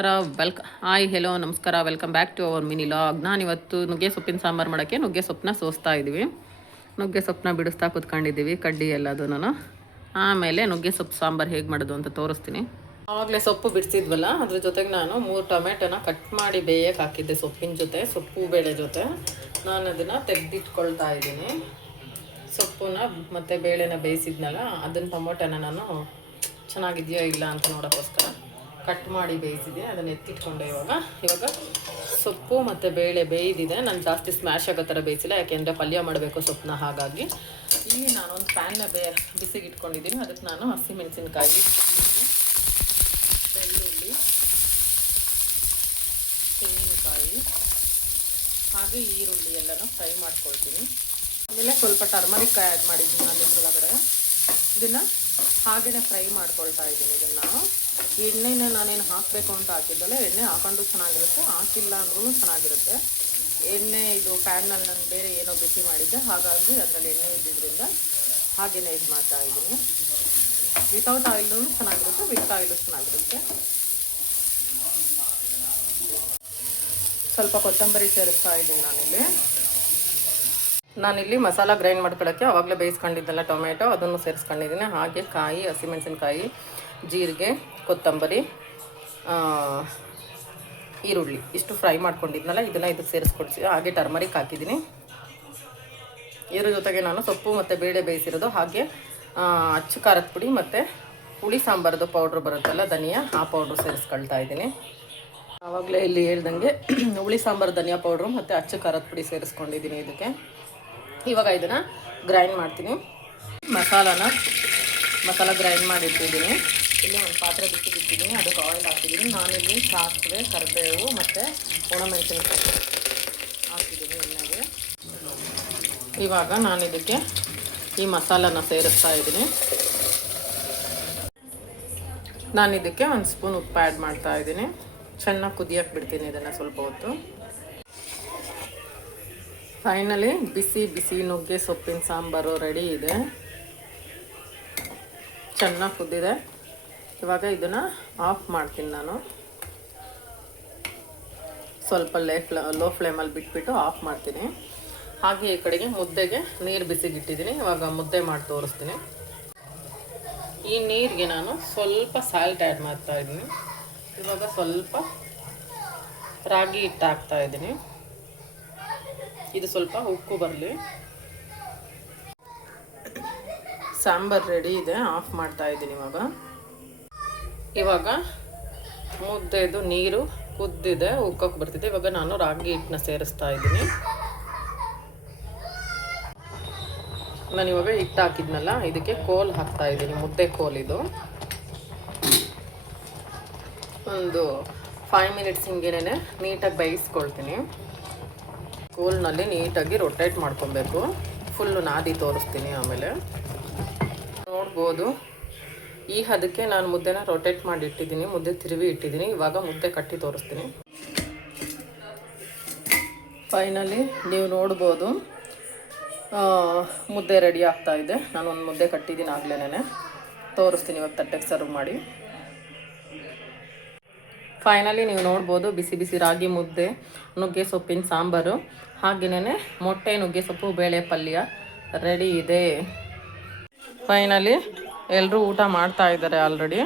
ನಮಸ್ಕಾರ ವೆಲ್ಕ hi hello ನಮಸ್ಕಾರ welcome back to our mini log ನಾನಿವತ್ತು ನುಗ್ಗೆ ಸೊಪ್ಪಿನ ಸಾಂಬಾರು ಮಾಡೋಕ್ಕೆ ನುಗ್ಗೆ ಸೊಪ್ಪನ್ನ ಸೋಸ್ತಾ ಇದ್ದೀವಿ. ನುಗ್ಗೆ ಸೊಪ್ಪನ್ನ ಬಿಡಿಸ್ತಾ ಕೂತ್ಕೊಂಡಿದ್ದೀವಿ, ಕಡ್ಡಿ ಎಲ್ಲದು ನಾನು ಆಮೇಲೆ ನುಗ್ಗೆ ಸೊಪ್ಪು ಸಾಂಬಾರು ಹೇಗೆ ಮಾಡೋದು ಅಂತ ತೋರಿಸ್ತೀನಿ. ಆವಾಗಲೇ ಸೊಪ್ಪು ಬಿಡಿಸಿದ್ವಲ್ಲ, ಅದ್ರ ಜೊತೆಗೆ ನಾನು ಮೂರು ಟೊಮೆಟೊನ ಕಟ್ ಮಾಡಿ ಬೇಯಕ್ಕೆ ಹಾಕಿದ್ದೆ ಸೊಪ್ಪಿನ ಜೊತೆ, ಸೊಪ್ಪು ಬೇಳೆ ಜೊತೆ. ನಾನು ಅದನ್ನು ತೆಗೆದಿಟ್ಕೊಳ್ತಾ ಇದ್ದೀನಿ. ಸೊಪ್ಪನ್ನ ಮತ್ತು ಬೇಳೆನ ಬೇಯಿಸಿದ್ನಲ್ಲ, ಅದನ್ನು ಟೊಮೊಟೊನ ನಾನು ಚೆನ್ನಾಗಿದೆಯೋ ಇಲ್ಲ ಅಂತ ನೋಡೋಕ್ಕೋಸ್ಕರ ಕಟ್ ಮಾಡಿ ಬೇಯಿಸಿದೆ, ಅದನ್ನು ಎತ್ತಿಟ್ಕೊಂಡೆ ಇವಾಗ. ಇವಾಗ ಸೊಪ್ಪು ಮತ್ತು ಬೇಳೆ ಬೇಯ್ದಿದೆ. ನಾನು ಜಾಸ್ತಿ ಸ್ಮ್ಯಾಶ್ ಆಗೋ ಥರ ಬೇಯಿಸಿಲ್ಲ, ಯಾಕೆಂದರೆ ಪಲ್ಯ ಮಾಡಬೇಕು ಸೊಪ್ಪನ್ನ ಹಾಗಾಗಿ. ಇಲ್ಲಿ ನಾನೊಂದು ಪ್ಯಾನ್ನ ಬೇ ಬಿಸಿಗೆ ಇಟ್ಕೊಂಡಿದ್ದೀನಿ ಅದಕ್ಕೆ ನಾನು ಹಸಿಮೆಣಸಿನ್ಕಾಯಿ ಬೆಳ್ಳುಳ್ಳಿ, ತೆಂಗಿನಕಾಯಿ, ಹಾಗೆ ಈರುಳ್ಳಿ ಎಲ್ಲನೂ ಫ್ರೈ ಮಾಡ್ಕೊಳ್ತೀನಿ. ಆಮೇಲೆ ಸ್ವಲ್ಪ ಟರ್ಮರಿಕ್ ಆ್ಯಡ್ ಮಾಡಿದ್ದೀನಿ ನಾನು ಇದ್ರೊಳಗಡೆ. ಇದನ್ನು ಹಾಗೆಯೇ ಫ್ರೈ ಮಾಡ್ಕೊಳ್ತಾ ಇದ್ದೀನಿ ಇದನ್ನು ಎಣ್ಣೆನ ನಾನೇನು ಹಾಕಬೇಕು ಅಂತ ಹಾಕಿದ್ದಲ್ಲ, ಎಣ್ಣೆ ಹಾಕೊಂಡು ಚೆನ್ನಾಗಿರುತ್ತೆ, ಹಾಕಿಲ್ಲ ಅಂದ್ರೂ ಚೆನ್ನಾಗಿರುತ್ತೆ. ಎಣ್ಣೆ ಇದು ಪ್ಯಾನಲ್ಲಿ ನಾನು ಬೇರೆ ಏನೋ ಬಿಸಿ ಮಾಡಿದ್ದೆ, ಹಾಗಾಗಿ ಅದರಲ್ಲಿ ಎಣ್ಣೆ ಇದ್ದಿದ್ದರಿಂದ ಹಾಗೆಯೇ ಇದು ಮಾಡ್ತಾ ಇದ್ದೀನಿ. ವಿತೌಟ್ ಆಯಿಲ್ನೂ ಚೆನ್ನಾಗಿರುತ್ತೆ ವಿತ್ ಆಯಿಲು ಚೆನ್ನಾಗಿರುತ್ತೆ. ಸ್ವಲ್ಪ ಕೊತ್ತಂಬರಿ ಸೇರಿಸ್ತಾ ಇದ್ದೀನಿ ನಾನಿಲ್ಲಿ. ನಾನಿಲ್ಲಿ ಮಸಾಲ ಗ್ರೈಂಡ್ ಮಾಡ್ಕೊಳ್ಳೋಕ್ಕೆ ಅವಾಗಲೇ ಬೇಯಿಸ್ಕೊಂಡಿದ್ದೆಲ್ಲ ಟೊಮೆಟೊ ಅದನ್ನು ಸೇರಿಸ್ಕೊಂಡಿದ್ದೀನಿ. ಹಾಗೆ ಕಾಯಿ ಹಸಿಮೆಣಸಿನ್ಕಾಯಿ ಜೀರಿಗೆ, ಕೊತ್ತಂಬರಿ ಈರುಳ್ಳಿ. ಇಷ್ಟು ಫ್ರೈ ಮಾಡ್ಕೊಂಡಿದ್ನಲ್ಲ, ಇದನ್ನು ಇದು ಸೇರಿಸ್ಕೊಡ್ತೀವಿ ಹಾಗೆ ಟರ್ಮರಿಕ್ ಹಾಕಿದ್ದೀನಿ. ಇದ್ರ ಜೊತೆಗೆ ನಾನು ಸೊಪ್ಪು ಮತ್ತು ಬೇಳೆ ಬೇಯಿಸಿರೋದು, ಹಾಗೆ ಅಚ್ಚು ಖಾರದ ಪುಡಿ ಮತ್ತು ಹುಳಿ ಸಾಂಬಾರದು ಪೌಡ್ರ್ ಬರುತ್ತಲ್ಲ, ಧನಿಯಾ, ಆ ಪೌಡ್ರು ಸೇರಿಸ್ಕೊಳ್ತಾ ಇದ್ದೀನಿ. ಆವಾಗಲೇ ಇಲ್ಲಿ ಹೇಳ್ದಂಗೆ ಹುಳಿ ಸಾಂಬಾರು, ಧನಿಯಾ ಪೌಡ್ರು ಮತ್ತು ಅಚ್ಚು ಖಾರದ ಪುಡಿ ಸೇರಿಸ್ಕೊಂಡಿದ್ದೀನಿ ಇದಕ್ಕೆ. ಇವಾಗ ಇದನ್ನು ಗ್ರೈಂಡ್ ಮಾಡ್ತೀನಿ. ಮಸಾಲಾನ ಮಸಾಲ ಗ್ರೈಂಡ್ ಮಾಡಿಟ್ಟಿದ್ದೀನಿ. ಇಲ್ಲಿ ಒಂದು ಪಾತ್ರೆ ಬಿಟ್ಟಿದ್ದೀನಿ ಅದಕ್ಕೆ ಆಯಿಲ್ ಹಾಕಿದ್ದೀನಿ ನಾನಿಲ್ಲಿ ಸಾಸಿವೆ, ಕರಿಬೇವು ಮತ್ತು ಒಣಮೆಣಸಿನಕಾಯಿ ಹಾಕಿದ್ದೀನಿ ಎಣ್ಣೆಗೆ. ಇವಾಗ ನಾನು ಇದಕ್ಕೆ ಈ ಮಸಾಲನ ಸೇರಿಸ್ತಾ ಇದ್ದೀನಿ. ನಾನು ಇದಕ್ಕೆ ಒಂದು ಸ್ಪೂನ್ ಉಪ್ಪು ಆ್ಯಡ್ ಮಾಡ್ತಾ ಇದ್ದೀನಿ. ಚೆನ್ನಾಗಿ ಕುದಿಯಕ್ಕೆ ಬಿಡ್ತೀನಿ ಇದನ್ನು ಸ್ವಲ್ಪ ಹೊತ್ತು. ಫೈನಲಿ ಬಿಸಿ ಬಿಸಿ ನುಗ್ಗೆ ಸೊಪ್ಪಿನ ಸಾಂಬಾರು ರೆಡಿ ಇದೆ. ಚೆನ್ನಾಗಿ ಕುದ್ದಿದೆ. ಇವಾಗ ಇದನ್ನು ಆಫ್ ಮಾಡ್ತೀನಿ ನಾನು. ಸ್ವಲ್ಪ ಲೇ ಫ್ಲ ಲೋ ಫ್ಲೇಮಲ್ಲಿ ಬಿಟ್ಬಿಟ್ಟು ಆಫ್ ಮಾಡ್ತೀನಿ. ಹಾಗೆ ಈ ಕಡೆಗೆ ಮುದ್ದೆಗೆ ನೀರು ಬಿಸಿಗಿಟ್ಟಿದ್ದೀನಿ ಇವಾಗ ಮುದ್ದೆ ಮಾಡಿ ತೋರಿಸ್ತೀನಿ. ಈ ನೀರಿಗೆ ನಾನು ಸ್ವಲ್ಪ ಸಾಲ್ಟ್ ಆ್ಯಡ್ ಮಾಡ್ತಾ ಇದ್ದೀನಿ. ಇವಾಗ ಸ್ವಲ್ಪ ರಾಗಿ ಹಿಟ್ಟು ಹಾಕ್ತಾ ಇದ್ದೀನಿ. ಇದು ಸ್ವಲ್ಪ ಉಕ್ಕು ಬರಲಿ. ಸಾಂಬಾರು ರೆಡಿ ಇದೆ. ಆಫ್ ಮಾಡ್ತಾ ಇದ್ದೀನಿ ಇವಾಗ. ಇವಾಗ ಮುದ್ದೆದು ನೀರು ಕುದ್ದಿದೆ ಉಕ್ಕೋಕೆ ಬರ್ತಿದೆ. ಇವಾಗ ನಾನು ರಾಗಿ ಹಿಟ್ಟನ್ನ ಸೇರಿಸ್ತಾ ಇದ್ದೀನಿ. ನಾನು ಇವಾಗ ಹಿಟ್ಟು ಹಾಕಿದ್ನಲ್ಲ, ಇದಕ್ಕೆ ಕೋಲ್ ಹಾಕ್ತಾ ಇದ್ದೀನಿ, ಮುದ್ದೆ ಕೋಲ್ ಇದು. ಒಂದು ಫೈವ್ ಮಿನಿಟ್ಸ್ ಹಿಂಗೇನೆ ನೀಟಾಗಿ ಬೇಯಿಸ್ಕೊಳ್ತೀನಿ. ಕೋಲ್ನಲ್ಲಿ ನೀಟಾಗಿ ರೊಟೇಟ್ ಮಾಡ್ಕೊಬೇಕು. ಫುಲ್ಲು ನಾದಿ ತೋರಿಸ್ತೀನಿ ಆಮೇಲೆ. ನೋಡ್ಬೋದು. ಈ ಹದಕ್ಕೆ ನಾನು ಮುದ್ದೆನ ರೊಟೇಟ್ ಮಾಡಿ ಇಟ್ಟಿದ್ದೀನಿ ಮುದ್ದೆ ತಿರುವಿ ಇಟ್ಟಿದ್ದೀನಿ, ಇವಾಗ ಮುದ್ದೆ ಕಟ್ಟಿ ತೋರಿಸ್ತೀನಿ. ಫೈನಲಿ ನೀವು ನೋಡ್ಬೋದು ಮುದ್ದೆ ರೆಡಿ ಆಗ್ತಾ ಇದೆ. ನಾನು ಒಂದು ಮುದ್ದೆ ಕಟ್ಟಿದ್ದೀನಿ ಆಗ್ಲೇನೆ ತೋರಿಸ್ತೀನಿ ಇವಾಗ ತಟ್ಟೆಗೆ ಸರ್ವ್ ಮಾಡಿ. ಫೈನಲಿ ನೀವು ನೋಡ್ಬೋದು, ಬಿಸಿ ಬಿಸಿ ರಾಗಿ ಮುದ್ದೆ, ನುಗ್ಗೆ ಸೊಪ್ಪಿನ ಸಾಂಬಾರು ಹಾಗೆಯೇ ಮೊಟ್ಟೆ, ನುಗ್ಗೆ ಸೊಪ್ಪು, ಬೇಳೆ ಪಲ್ಯ ರೆಡಿ ಇದೆ. ಫೈನಲಿ ಎಲ್ಲರೂ ಊಟ ಮಾಡ್ತಾ ಇದ್ದಾರೆ ಆಲ್ರೆಡಿ